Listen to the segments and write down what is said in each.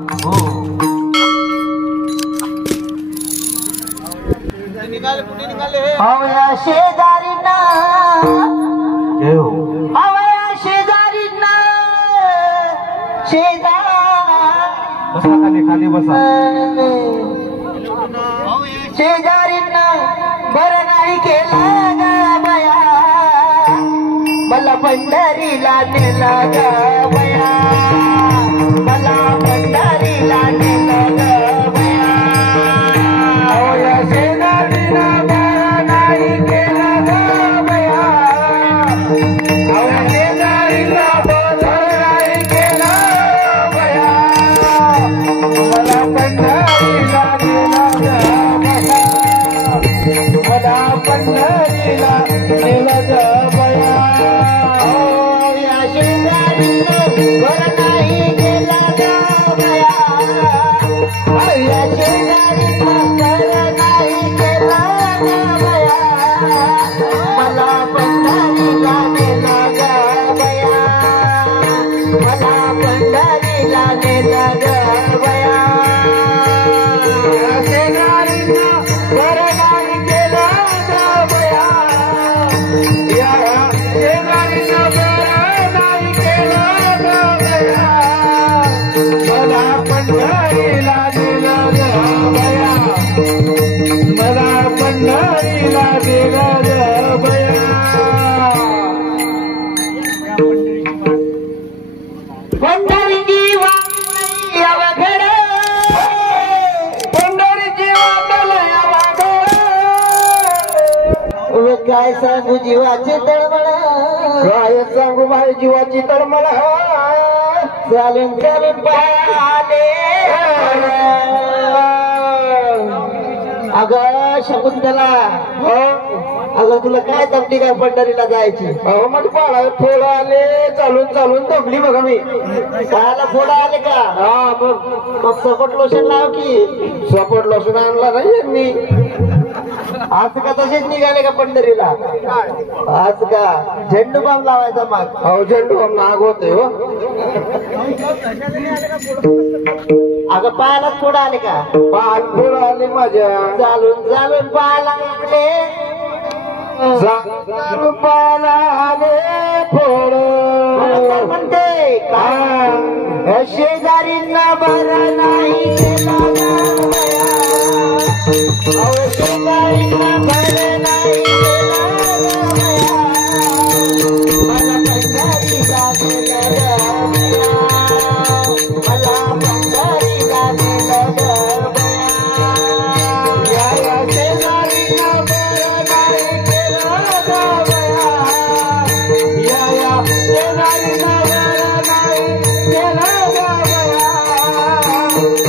हो हवया शेजारीना हवया शेजारीना बसा खाली खाली बसा शेजारीना बरं नाही केलं ग बया मला पंढरीला नेलं ग बया मला पंढरीला नेलं ग बया हवया शेजारीना बरं नाही केलं ग बया हवया शेजारीना बरं नाही केलं बया मला पंढरीला नेलं ग बया मला पंढरीला नेलं ग बया हवया शेजारीना बरं नाही केलं ग बया हवया शेजारीना बरं नाही केलं ग बया मला पंढरीला नेलं ग बया मला पंढरीला नेलं ग बया शेजारीना बरं नाही केलं ग बया या शेजारीना बरं नाही केलं ग बया मला पंढरीला नेलं ग बया मला पंढरीला नेलं ग बया पंढरीची वाटली अवघड पंढरीची वाटली अवघड काय सांगू जीवाची तळमळ काय सांगू माझ्या जीवाची तळमळ चालून चालून पाहिले अगं शकुंतला अगं तुला काय तपली काय पंढरीला जायची अहो मग पाळा फोड आले चालून चालून तपली बघा मी पायाला फोड आले का हा मग सपोर्ट लोशन लाव की सपोर्ट लोशन आणला नाही यांनी आज का तसेच निघाले का पंढरीला आज का झेंडू बाम लावायचा मग अहो झेंडू बाम नाग होते हो अगं पायाला फोड आले का पाय फोड आले माझ्या चालून चालून पायाला लागले पायाला आले फोड म्हणते काय शेजारींना बरं नाही केलं ग बया अहो शेजारींना बरं नाही केलं ग बया मला पंढरीला नेलं ग बया मला पंढरीला नेलं ग बया या शेजारींना बरं नाही केलं ग बया या शेजारींना बरं नाही केलं ग बया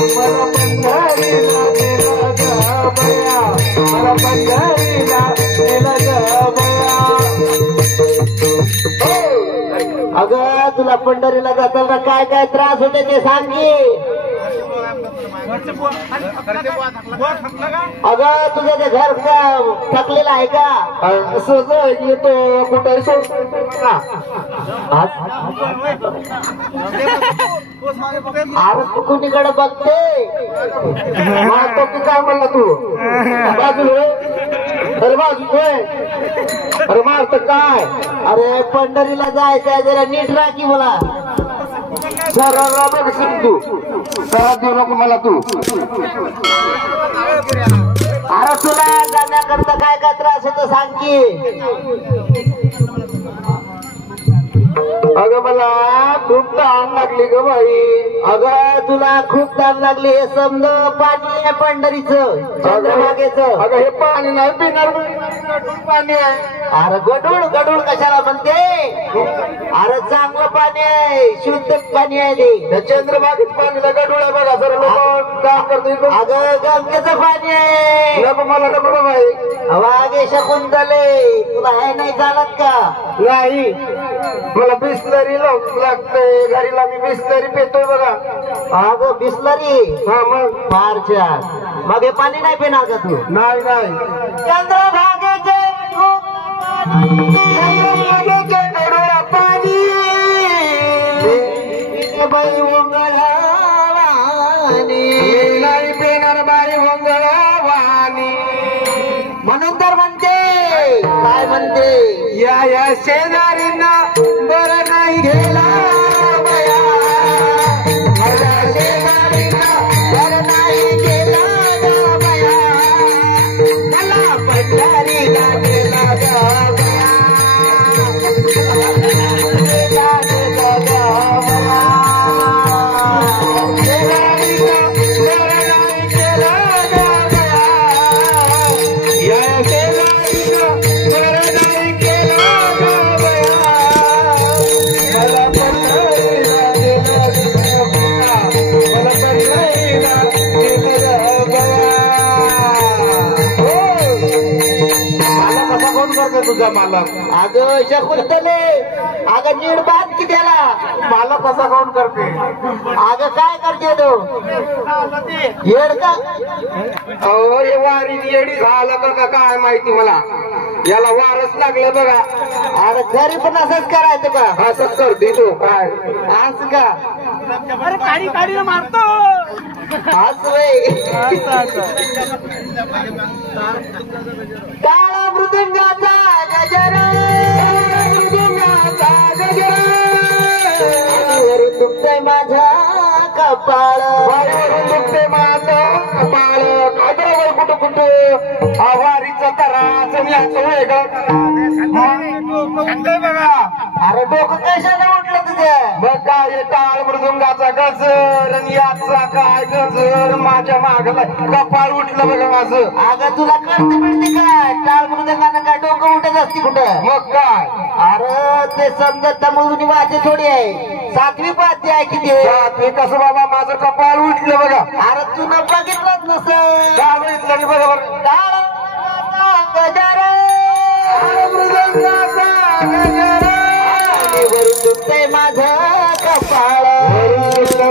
मला पंढरीला नेलं ग बया मला पंढरीला नेलं ग बया अगं तुला पंढरीला जाताना काय काय त्रास होते ते सांग की अगं तुझं ते घर का थकलेलं आहे का येतो कुठे अरे तू कुणीकडे बघते तो की काय म्हणला तू बाजूला अरे बाजू अरे मारत काय अरे पंढरीला जायचंय जरा नीट राखी मला सरांना बघशील तू सरा देऊ नको मला तू अरे तुला जाण्याकरता काय काय त्रास होतो सांग की अगं मला खूप ताण लागली ग बाई अगं तुला खूप ताण लागली हे समज पाणी आहे पंढरीचं चंद्रभागेचं अगं हे पाणी नाही पिणार पाणी आहे अरे गडूळ गडूळ कशाला म्हणते अरे चांगलं पाणी आहे शुद्ध पाणी आहे ते चंद्रभागेत पाणीला गडूळ आहे बघा सर लोक काम करतो अगं गंगेचं पाणी आहे नको मला नको बाई वागे शकुंतले तुला हे नाही चालत का नाही मला बिस्लरी लागते घरीला मी बिस्लरी पितोय बघा अगं बिस्लरी हा मग फार छान मग हे पाणी नाही पिणार का तू नाही नाही चंद्रभागेचे पाणी बाई उंगळावा शेजारींना बरं नाही गेला बया माझ्या शेजारींना बरं नाही गेला बया मला पंढरीला गेला बया तुझा मालक अगं शकुंतले अगं नीड बात की त्याला मला कसा कोण करते अगं काय करते तू येड का अरे वारी येडी झालं का काय माहिती मला याला वारच लागलं बघा अरे घरी पण असंच करायचं का असंच करते तू काय असं का अरे काडी काडीला मारतो काळा मृदंगाचा गजर मृदंगाचा गजर दुखतंय माझा कपाळ दुखते माझं कपाळ काय कुठं कुठं आवारीचा तराच बघा अरे डोकं कशाला उठलं तुझ्या बघ काय टाळ मृदुंगाचा गजर आणि याचा काय गजर माझ्या मागला कपाळ उठलं बघा माझं अगं तुला कळते मिळते काय टाळ मृदंगानं काय डोकं उठत असते कुठं मग काय अरे ते समजत तमुनी वाद्य थोडी आहे सातवी वाद्य आहे किती सातवी कसं बाबा माझं कपाळ उठलं बघा अरे तू न बघितलंच नसं काय बघितलं मी बघा टाळ गजर मृदंगाचा गजर वरून दुखतंय माझं कपाळ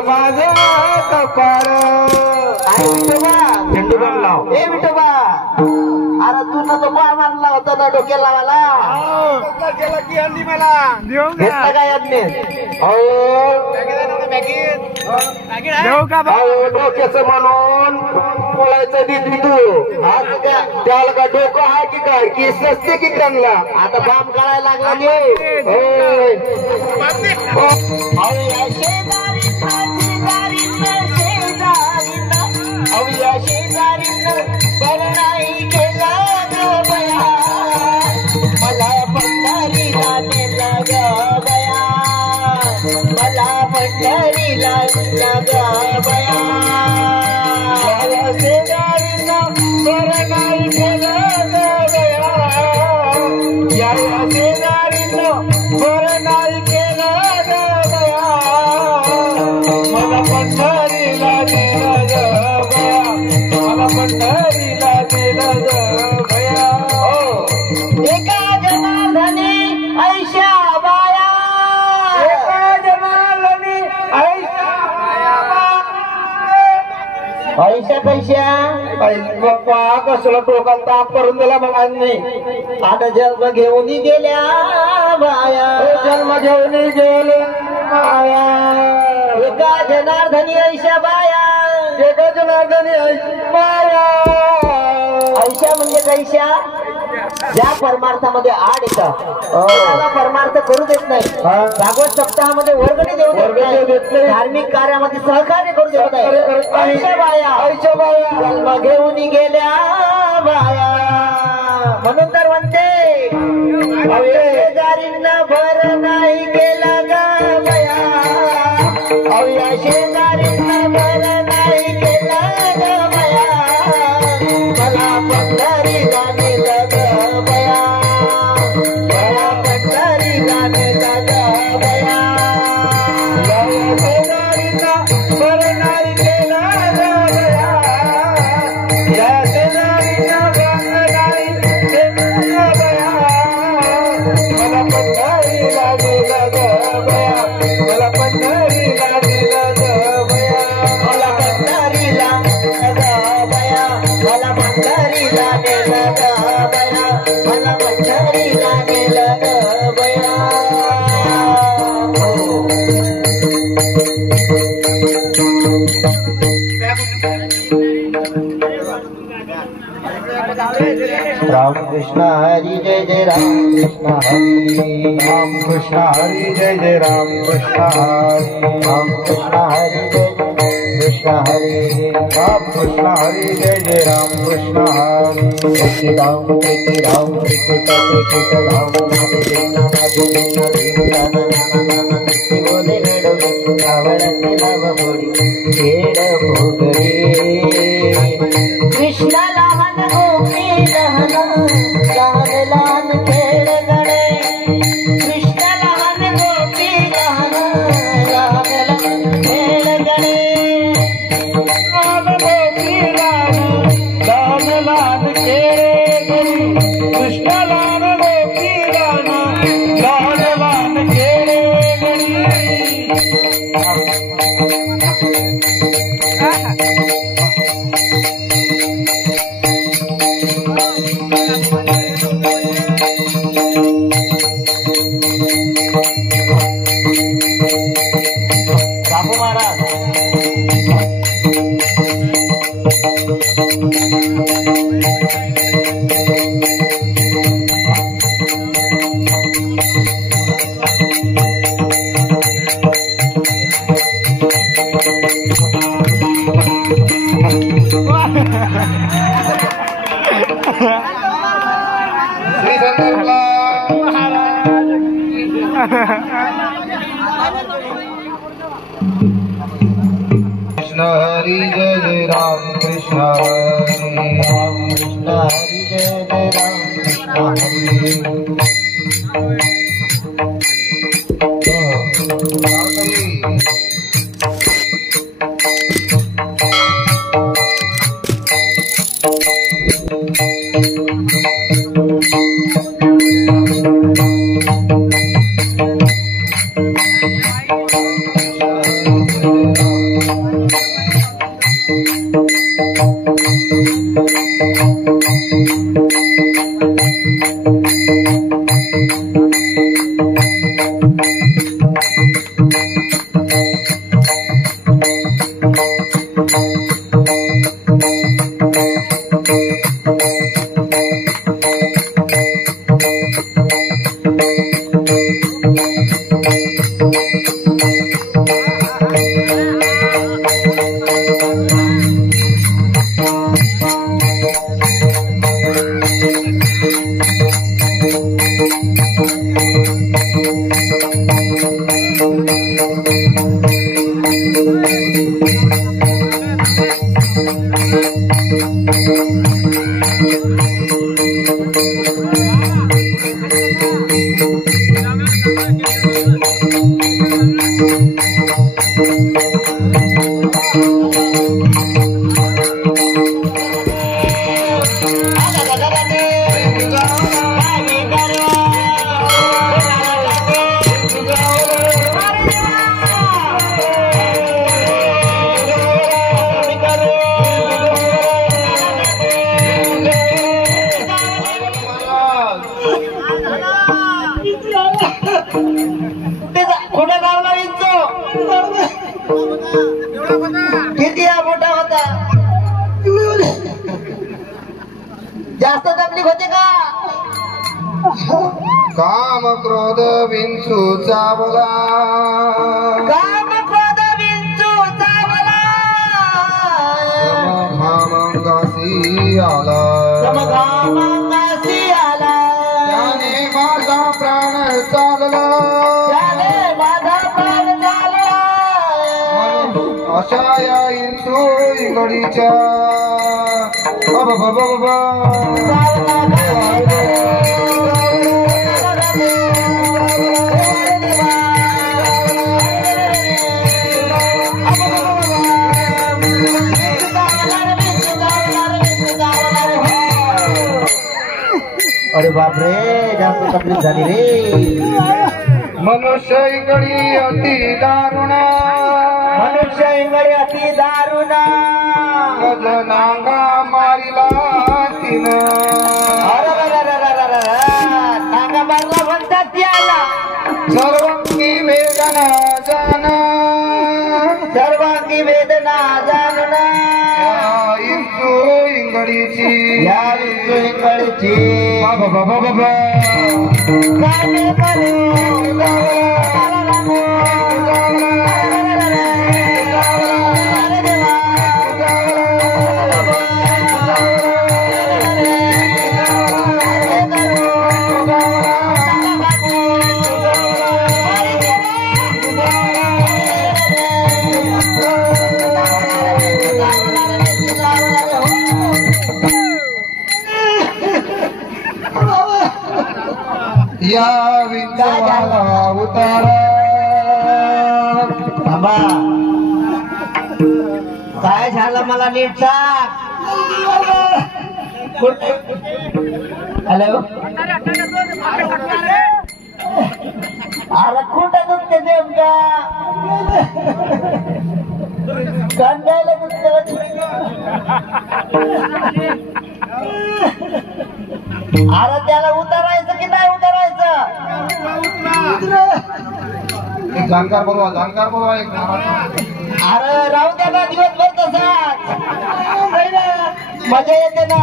माझं कपाळ विठोबा झेंडूबाम लाव हे विठोबा अरे तू ना तो बाळ मानला होता ना डोक्याला लावायला केला की अंडी मला घेतला काय यांनी डोक्याचं म्हणून बोलायचं दिली तू असं का त्याला का डोकं आहे की काय केस नसते की त्यांना आता बाम काढायला लागला शेजारीनं बरं नाही केला ग बया मला पंढरीला नेला ग बया मला पंढरीला नेला ग बया शेजारीनं बरं नाही केलं ग बया या शेजारीनं बरं नाही केलं ग बया मला पंढरीला नेला ग पंढरीला गेलं ग भया एका जनार्दनी ऐशा बाया एका जनार्दनी ऐशा ऐशा कैशा बाप्पा कसला टोकाला ताप करून दिला बाबांनी आता जन्म घेऊन गेल्या बाया जन्म घेऊन गेल्या बाया एका जनार्दनी ऐशा बाया एका जनार्दनी ऐशा म्हणजे कैशा ज्या परमार्थामध्ये आड येतं त्याला परमार्थ करू देत नाही भागवत सप्ताहामध्ये वर्गणी देऊ देत नाही धार्मिक कार्यामध्ये सहकार्य करू देत नाही ऐशा बाया जन्म घेऊन गेल्या बाया म्हणून तर म्हणते शेजारींना भर नाही केला ग बया अवया शेजारींना भर नाही केला ग बया मला पंढरीला नेलं ग बया मला पंढरीला नेलं ग बया शेजारींना भर नाही केला ग बया या शेजारींना भर नाही केला ग बया मला पंढरीला नेलं ग बया मला पंढरीला नेलं ग बया मला पंढरीला नेलं ग बया मला पंढरीला नेलं ग बया मला पंढरीला नेलं ग बया राम कृष्ण हरी जय जय राम कृष्ण हरी राम कृष्ण हरी जय जय राम कृष्ण हरी राम कृष्ण हरी जय कृष्ण हरी राम कृष्ण हरी जय जय राम कृष्ण हरी राम कृष्ण राम बोले रावणाचे नाव बोली खेळ भोगले कृष्ण लहान गोपी लहान लहान लहान खेळ गणे कृष्ण लहान गोपी लहान लहान लहान खेळ गणे लहान गोपी लहान लहान लहान खेळ गणे कृष्ण लहान गोपी लहान लहान लहान खेळ रामू महाराज श्री संदर्भला कृष्ण हरी जय जय राम कृष्ण हरी राम कृष्ण हरी जय जय राम कृष्ण हरी कुठे गावला विंचो किती हा मोठा होता जास्त तकलीफ होते का काम क्रोध विंचू चावला काम क्रोध विंचू चावला मंगासी आला मंगासी आला त्याने माझा प्राण चालला त्याने माझा प्राण चालला अशा या इंचू इंगडीच्या अरे बापरे जास्त तकलीफ झाली रे मनुष्य इंगडी अति दारुण मनुष्य इंगडी अति दारुण नांगा मारिला तिन नांगा मारला म्हणतात त्याला सर्वांगी वेदना जाण सर्वांगी वेदना जाणून इंचू हिंगडीची या विंचू हिंगडीची बाबा बाबा बाबा या विंचवाला उतारा बाबा काय झालं मला नीट सांग. हॅलो अरे कुठं दुखते नेमका कंडायला दुखत अरे त्याला उतारायचं की नाही उतारायचं. एक जाणकार बोलवा एक अरे राहू द्या ना दिवसभर तसाच मजा येते ना.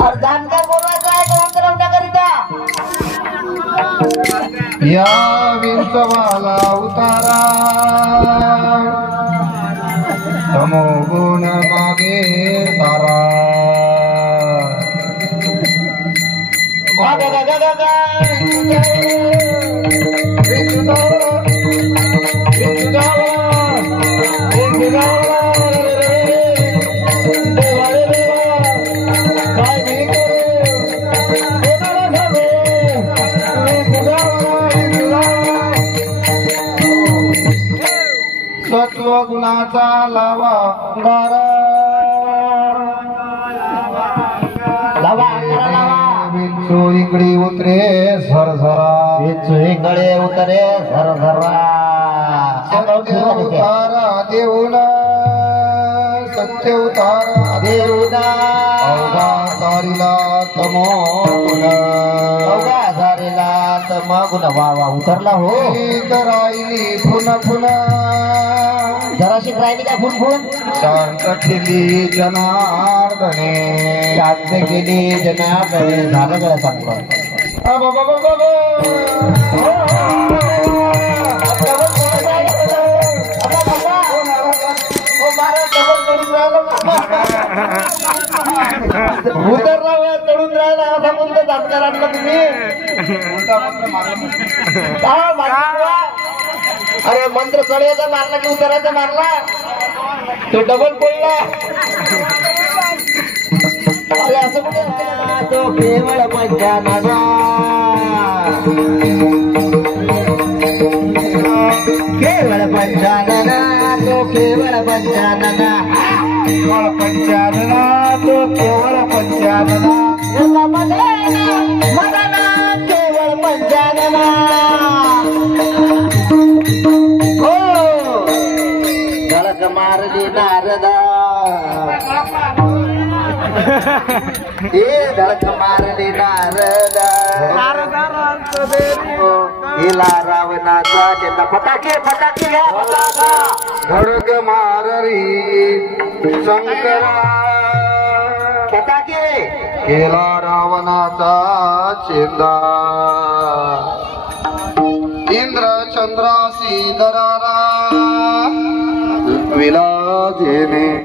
अरे जाणकार बोलवायचा आहे का उतरवण्याकरिता. या विंचवाला उतारा तमोगुण मागे सारा सत्वगुणाचा लावा अंगारा विंचू इकडे उतरे झरझरा विंचू इकडे उतरे झरझरा. सत्य उतारा देऊन सत्य उतारा देऊन अवघा सारीला तमोगुण अवघा झालेला तर मग वा उतरला हो. राहिली पुन्हा पुन्हा जराशी राहिली का फुनफुन. शांत केली जनार्दने शांत केली जनार्दने झालं गड्या चांगलं. उतरला वेळ चढून राहिला असा कोणता जाणकार आणला तुम्ही. अरे मंत्र चढवायचा मारला की उतरायचा मारला तो डबल पडला. अरे असं कुठे तो केवळ पंचानना केवळ पंचानना तो केवळ पंचानना पंचानना तो केवळ पंचानना मदना केवळ पंचानना. हो झळक मारली नारदा हे धडक मारली नारदा हिला रावणाचा चेता. फटाके फटाके घ्या धडक माररी शंकरा फटाके. केला रावणाचा चेंदा इंद्र चंद्रासी दरारा विलाजेने